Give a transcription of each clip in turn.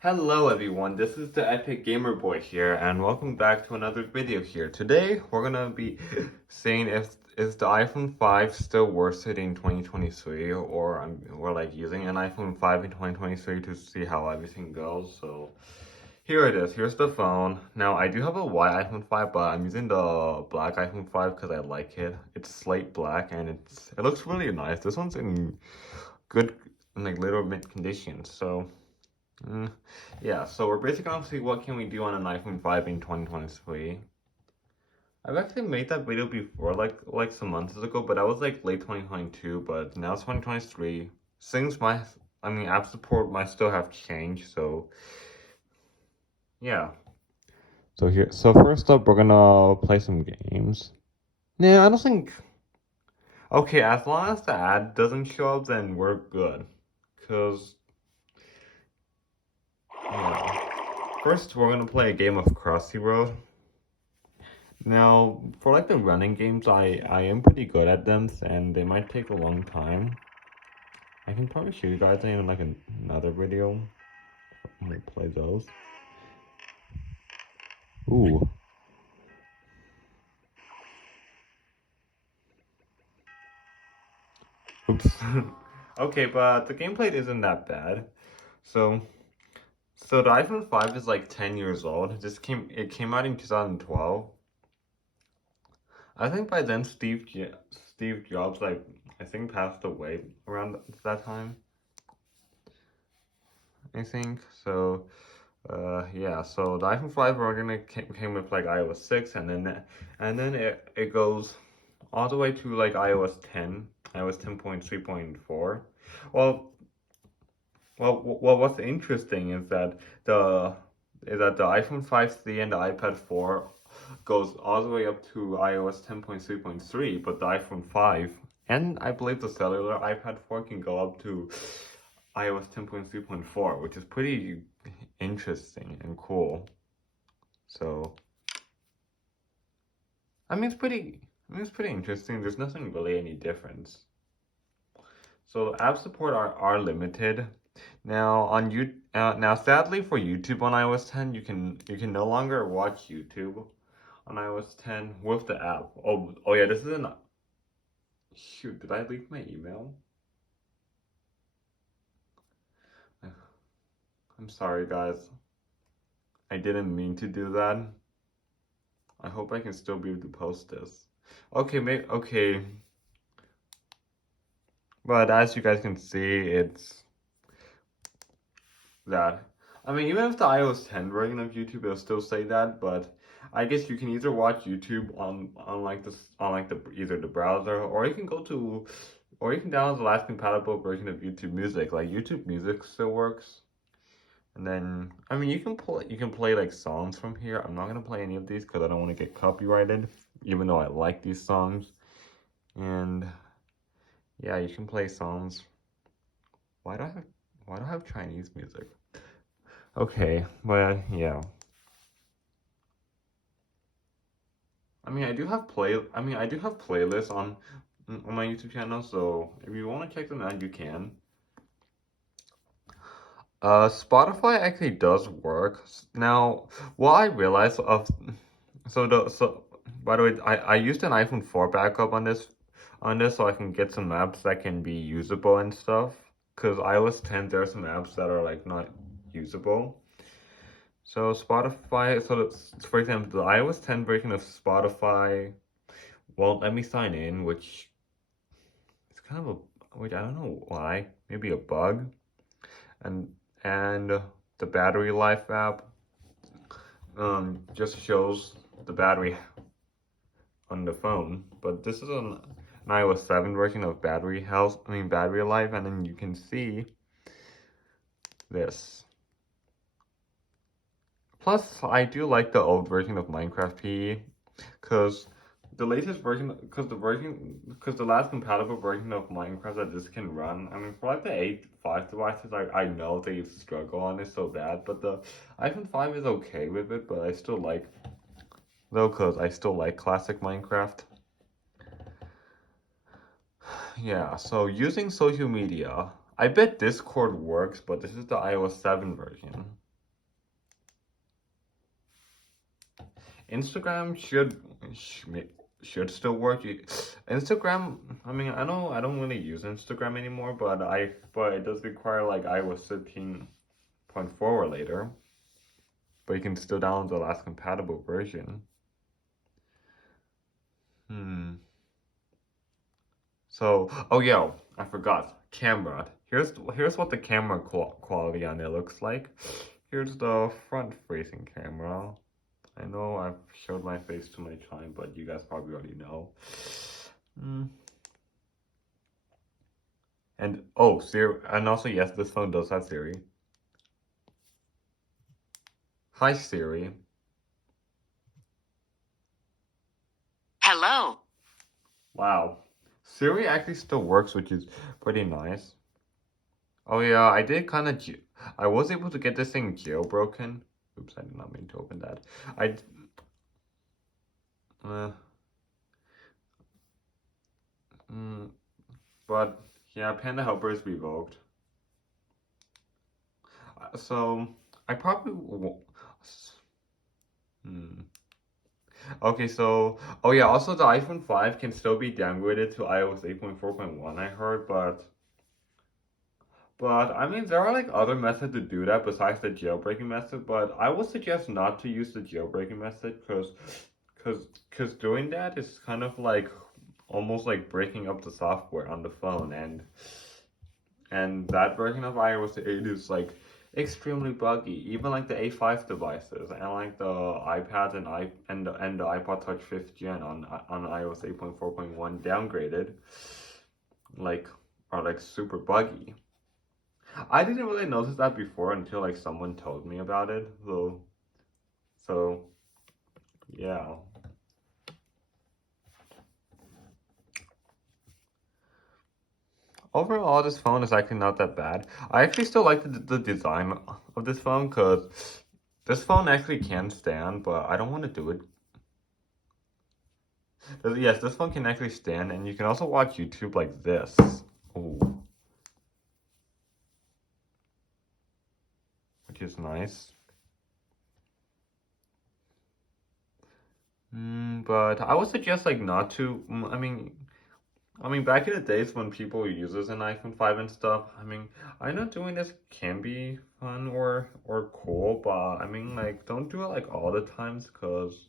Hello everyone, this is the Epic Gamer Boy here, and welcome back to another video here. Today, we're gonna be saying if is the iPhone 5 still worth it in 2023, or we're like using an iPhone 5 in 2023 to see how everything goes. So here it is. Here's the phone. Now I do have a white iPhone 5, but I'm using the black iPhone 5 because I like it. It's slate black and it looks really nice. This one's in good, like little mint condition. So. Mm, yeah, so we're basically gonna see what can we do on an iPhone 5 in 2023. I've actually made that video before, like some months ago, but that was like late 2022, but now it's 2023. Things might, app support might still have changed, so yeah. So first up, we're gonna play some games. Yeah, I don't think, okay, as long as the ad doesn't show up, then we're good. Cause, yeah. First, we're gonna play a game of Crossy Road. Now, for like the running games, I am pretty good at them, and they might take a long time. I can probably show you guys in like another video. I'm gonna play those. Ooh. Oops. Okay, but the gameplay isn't that bad. So, so the iPhone 5 is like 10 years old. It came out in 2012. I think by then Steve Jobs I think passed away around that time. I think so. Yeah, so the iPhone 5 originally came with like iOS 6, and then it goes all the way to like iOS 10, iOS 10.3.4. Well, what's interesting is that the iPhone 5C and the iPad 4 goes all the way up to iOS 10.3.3, but the iPhone 5 and I believe the cellular iPad 4 can go up to iOS 10.3.4, which is pretty interesting and cool. So, it's pretty interesting. There's nothing really any difference. So app support are limited. Now sadly for YouTube on iOS 10, you can no longer watch YouTube on iOS 10 with the app. Oh yeah, this is an shoot. Did I leave my email? I'm sorry, guys. I didn't mean to do that. I hope I can still be able to post this. Okay. But as you guys can see, it's that. Even if the iOS 10 version of YouTube, it'll still say that, but I guess you can either watch YouTube on either the browser, or you can download the last compatible version of YouTube Music. Like YouTube Music still works. And then, you can play like songs from here. I'm not gonna play any of these because I don't want to get copyrighted, even though I like these songs. And yeah, you can play songs. Why do I have why do I have Chinese music? Okay, but yeah. I do have playlists on my YouTube channel, so if you want to check them out, you can. Spotify actually does work. Now, what I realized of so by the way, I used an iPhone 4 backup on this so I can get some apps that can be usable and stuff. Because iOS 10 there are some apps that are like not usable. So Spotify, for example, the iOS 10 version of Spotify won't let me sign in, which is kind of which I don't know why, maybe a bug. And the battery life app just shows the battery on the phone, but this is an iOS 7 version of battery life, and then you can see this. Plus, I do like the old version of Minecraft PE, because because the last compatible version of Minecraft that this can run, for like the 8.5 devices, I know they struggle on it so bad, but the iPhone 5 is okay with it, but I still like, though, because I still like classic Minecraft. Yeah, so using social media, I bet Discord works, but this is the iOS 7 version. Instagram should still work. Instagram, I mean, I know I don't really use Instagram anymore, but it does require like iOS 13.4 or later. But you can still download the last compatible version. So, oh yeah, I forgot. Camera. Here's what the camera quality on it looks like. Here's the front-facing camera. I know I've showed my face too many times, but you guys probably already know. And oh, Siri, and also yes, this phone does have Siri. Hi Siri. Hello. Wow. Siri actually still works, which is pretty nice. Oh yeah, I was able to get this thing jailbroken. Oops, I did not mean to open that. Uh, but yeah, Panda Helper is revoked. So I probably Okay, so oh yeah, also the iPhone 5 can still be downgraded to iOS 8.4.1, I heard, but I mean there are like other methods to do that besides the jailbreaking method, but I would suggest not to use the jailbreaking method because doing that is kind of like almost like breaking up the software on the phone, and that version of iOS 8 is like extremely buggy. Even like the A5 devices and like the iPads and the iPod Touch 5th Gen on iOS 8.4.1 downgraded, like are like super buggy. I didn't really notice that before until like someone told me about it. So yeah. Overall, this phone is actually not that bad. I actually still like the design of this phone because this phone actually can stand, but I don't want to do it. Yes, this phone can actually stand, and you can also watch YouTube like this. Ooh, which is nice. But I would suggest like not to. I mean, back in the days when people uses an iPhone 5 and stuff, I mean, I know doing this can be fun or cool, but I mean, like, don't do it like all the times, cause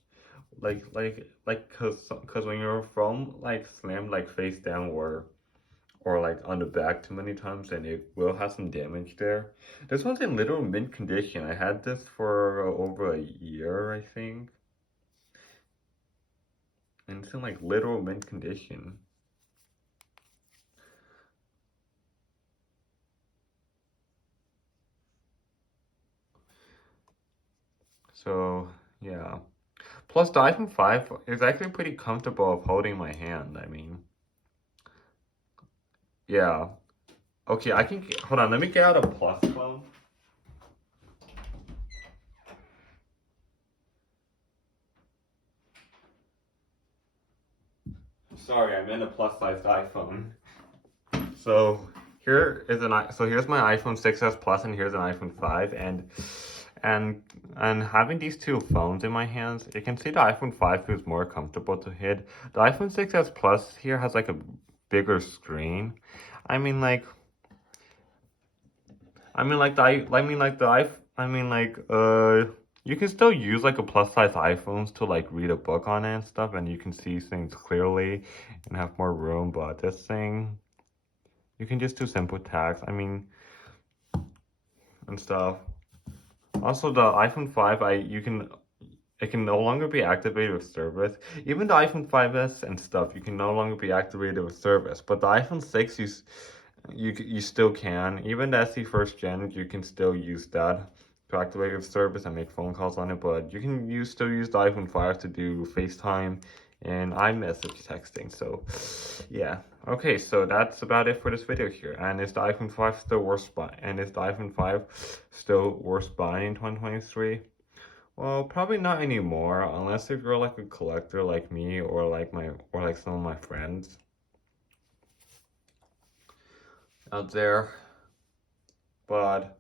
cause when your phone like slammed like face down or like on the back too many times, then it will have some damage there. This one's in literal mint condition. I had this for over a year, I think, and it's in like literal mint condition. So yeah. Plus, the iPhone 5 is actually pretty comfortable of holding my hand. I mean, yeah. Okay, hold on, let me get out a Plus phone. Sorry, I meant a plus-sized iPhone. So here's my iPhone 6s Plus, and here's an iPhone 5, and having these two phones in my hands, you can see the iPhone 5 feels more comfortable to hit. The iPhone 6s Plus here has like a bigger screen. I mean like I mean like the I mean like the I mean like you can still use like a plus size iPhones to like read a book on it and stuff, and you can see things clearly and have more room, but this thing you can just do simple tags, I mean, and stuff. Also the iPhone 5 it can no longer be activated with service. Even the iPhone 5s and stuff, you can no longer be activated with service. But the iPhone 6, you still can. Even the SE first gen, you can still use that to activate with service and make phone calls on it. But you can still use the iPhone 5 to do FaceTime and iMessage texting. So yeah. Okay, so that's about it for this video here. And is the iPhone 5 still worth buying? And is the iPhone 5 still worth buying in 2023? Well, probably not anymore, unless if you're like a collector like me or like some of my friends out there. But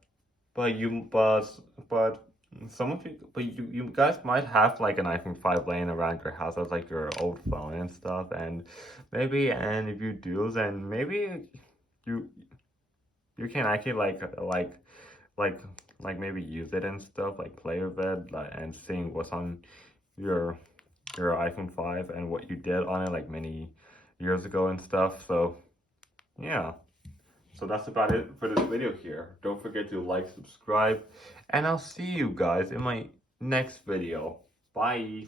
but you but but Some of you, but you guys might have like an iPhone 5 laying around your house as like your old phone and stuff, and if you do, then maybe you you can actually like maybe use it and stuff, like play with it, like, and seeing what's on your your iPhone 5 and what you did on it like many years ago and stuff. So yeah. So that's about it for this video here. Don't forget to like, subscribe, and I'll see you guys in my next video. Bye.